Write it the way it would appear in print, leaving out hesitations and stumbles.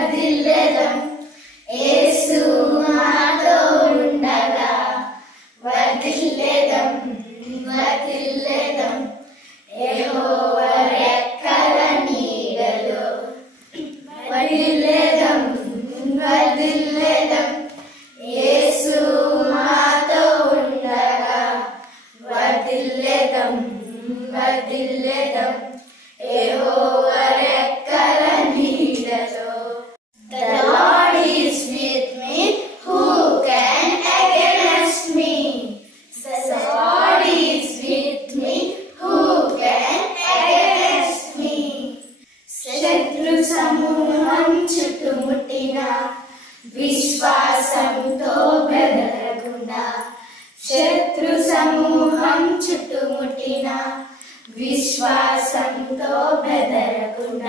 వర్ధిల్లెదం యేసు మాతో ఉండగా వర్ధిల్లెదం వర్ధిల్లెదం యెహోవా రెక్కల నీడలో వర్ధిల్లెదం వర్ధిల్లెదం యేసు మాతో ఉండగా వర్ధిల్లెదం వర్ధిల్లెదం యెహోవా రెక్కల నీడలో. The Lord is with me, who can against me? The Lord is with me, who can against me? శత్రు సమూహం చుట్టుముట్టిన విశ్వాసంతో బెదరకుండా శత్రు సమూహం చుట్టుముట్టిన విశ్వాసంతో బెదరకుండా